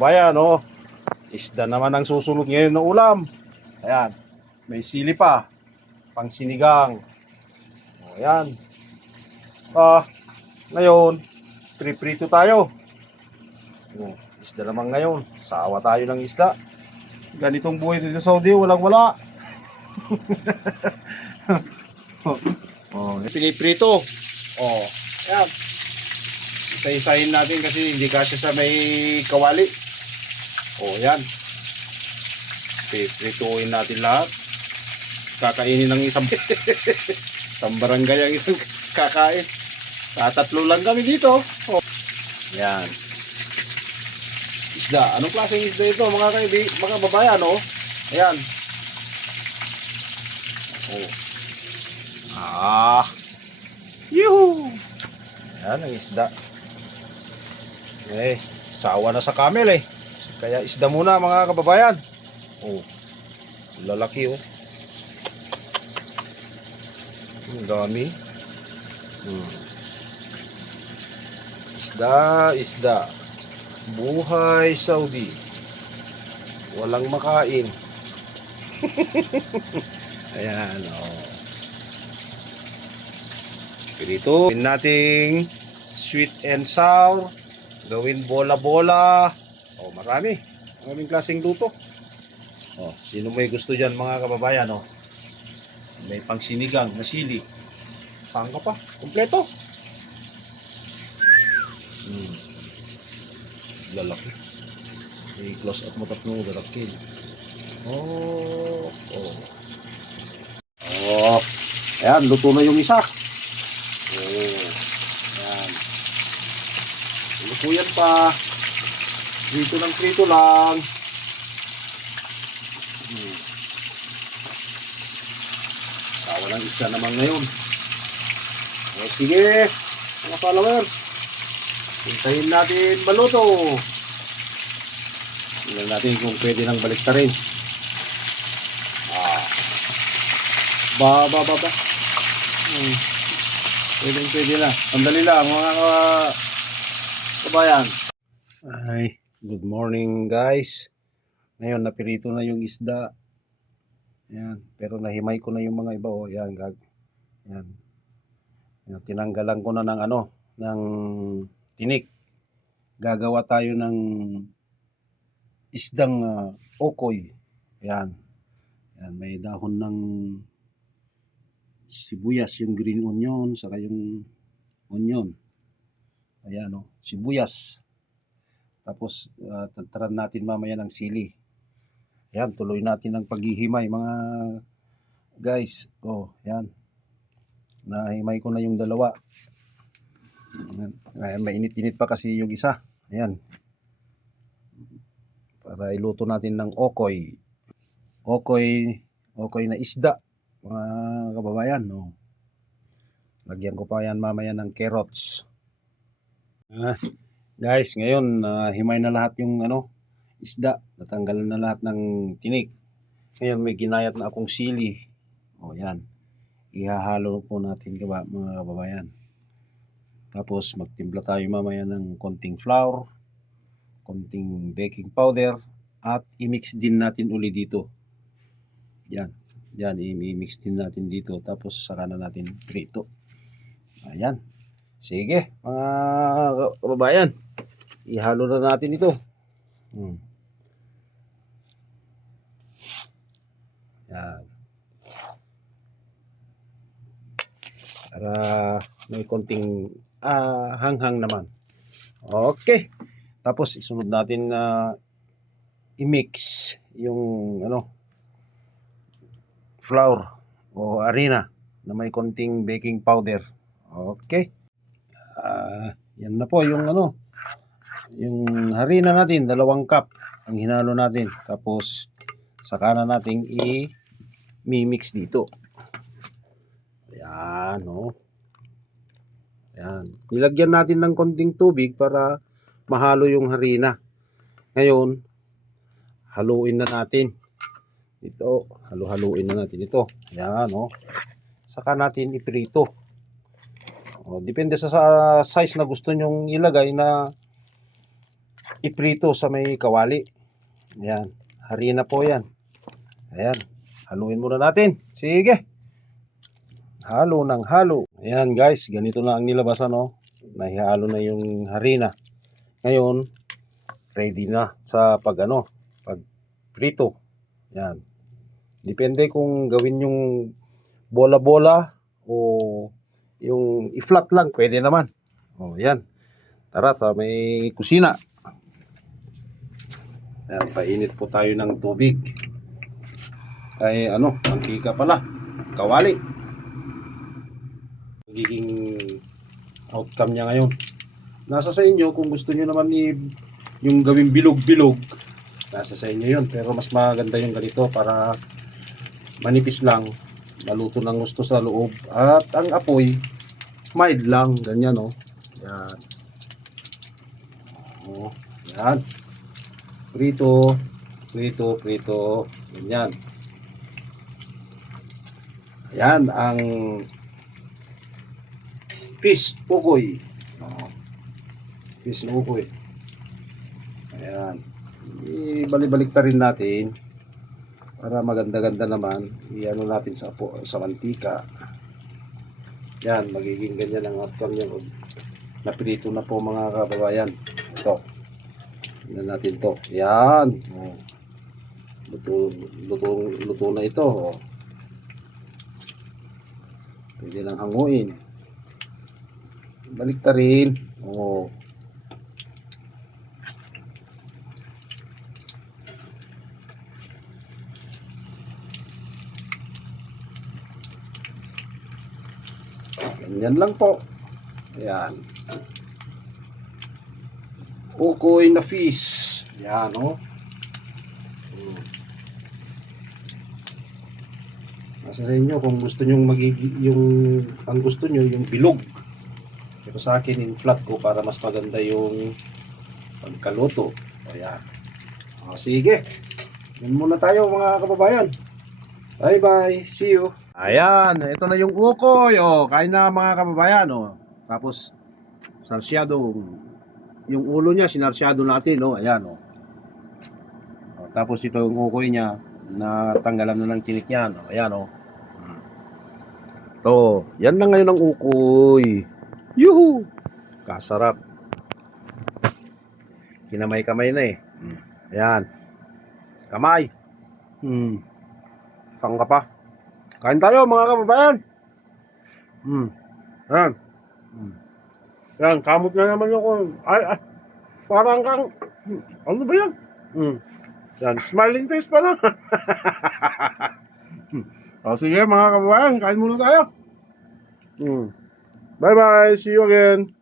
kababayan, oh. Isda naman ang susunod ngayon na ulam. Ayan. May sili pa. Pang sinigang. O, ayan. Ngayon, prito tayo. Isda naman ngayon. Sawa tayo ng isda. Ganitong buhay dito sa Saudi, walang wala. Piniprito. Ayan. Isa-isahin natin kasi hindi kasya sa may kawali. Ayan. Piprituin natin lahat. Kakainin ng isang barangay ang isang kakain. Tatlo lang kami dito. Ayan. Isda. Anong klaseng isda ito mga babayan, Ayan. Yuhu! Ayan ang isda. Sawa na sa camel Kaya isda muna mga kababayan. Lalaki Ang dami. Isda. Buhay Saudi. Walang makain. Ayan, Ito, nating sweet and sour. Gawin bola-bola. Marami. Maraming klaseng luto. Sino may gusto dyan mga kababayan, May pang sinigang na sili. Saan ka pa? Kompleto. Lalaki. I-close up mo tatlo. Lalaki. Ayan, luto na yung isa. Ayan. Lukuyan pa. Prito lang. Sawa ng isda naman ngayon. Sige, mga followers. Hintayin natin maluto. Tingnan natin kung pwede nang baliktarin. Pwede na. Sandali lang mga kabayan. Good morning guys. Ngayon napirito na yung isda. Ayan, pero nahimay ko na yung mga iba. Ayan, ayan. Tinanggalan ko na ng tinik. Gagawa tayo ng isdang okoy. Ayan. Ayan, may dahon ng sibuyas, yung green onion, saka yung onion. Ayan, sibuyas. Tapos, tataran natin mamaya ng sili. Ayan, tuloy natin ang paghihimay mga guys. Ayan. Nahimay ko na yung dalawa. Ayan, mainit-init pa kasi yung isa. Ayan. Para iluto natin ng okoy. Okoy na isda. Mga kababayan, lagyan ko pa yan mamaya ng carrots. Guys, ngayon himay na lahat yung isda. Natanggalan na lahat ng tinik. Ngayon may ginayat na akong sili. Yan. Ihahalo po natin mga kababayan. Tapos magtimpla tayo mamaya ng konting flour, konting baking powder, at i-mix din natin uli dito. Yan, i-mix din natin dito. Tapos saka na natin prito. Ayan. Sige, mga kababayan. Ihalo na natin ito. Yan. Para may konting hanghang naman. Okay. Tapos isunod natin i-mix yung flour o harina na may konting baking powder. Okay. Yan na po yung yung harina natin, 2 cup ang hinalo natin. Tapos saka na nating i-mix dito. Ayan, Ayan. Nilagyan natin ng konting tubig para mahalo yung harina. Ngayon, haluin na natin. Ito, halu-haluin na natin ito. Ayan, Saka natin iprito. Depende sa size na gusto nyong ilagay na iprito sa may kawali. Ayan. Harina po yan. Ayan. Haluin muna natin. Sige. Halo ng halo. Ayan guys, ganito na ang nilabasan, oh. Nahihalo na yung harina. Ngayon, ready na sa pag prito. Ayan. Depende kung gawin yung bola-bola o yung i-flat lang, pwede naman. Oh, yan. Tara sa may kusina. Ayan, painit po tayo ng tubig. Ay mantika pala. Kawali. Magiging outcome niya ngayon. Nasa sa inyo kung gusto niyo naman yung gawing bilog-bilog. Nasa sa inyo yun. Pero mas maganda yung ganito para manipis lang. Maluto ng gusto sa loob. At ang apoy, mild lang. Ganyan, oh. Yan. Oh, yan. Prito. Prito, prito. Ganyan. Yan ang fish ukoy. Oh. Fish ukoy. Ayan. Ibalik-balik ta rin natin para maganda-ganda naman. Iano natin sa mantika. Yan, magiging ganyan ang outcome niya. Naprito na po mga kababayan. Ito. Tingnan natin to. Yan. Oh. Luto na ito. Oh. Pwede lang hanguin. Balik ta rin. Oh. Ganyan lang po. Ayan. Ukoy na fish. Ayan, oh. Nasa sa inyo kung gusto nyo ang gusto nyo yung bilog. Pero sa akin in flat ko para mas maganda yung pagkaluto. Ayan. O, sige. Yan muna tayo mga kababayan. Bye bye. See you. Ayan, ito na yung ukoy. Oh, kain na mga kababayan. Oh. Tapos sarsyado yung ulo niya, sinarsyado natin. Oh. Ayan. Oh. Oh, tapos ito yung ukoy niya, natanggalan na ng tinik yan. Oh. Ayan. Oh. To, yan na ngayon ang ukoy. Yuhu! Kasarap. Kinamay-kamay na eh. Ayan. Kamay. Saan ka pa? Kain tayo mga kababayan. Ayan. Ayan, kamot na naman yung ay, parang kang ano ba yan? Ayan, smiling face pa lang. O sige mga kababayan, kain muna tayo. Bye bye, see you again.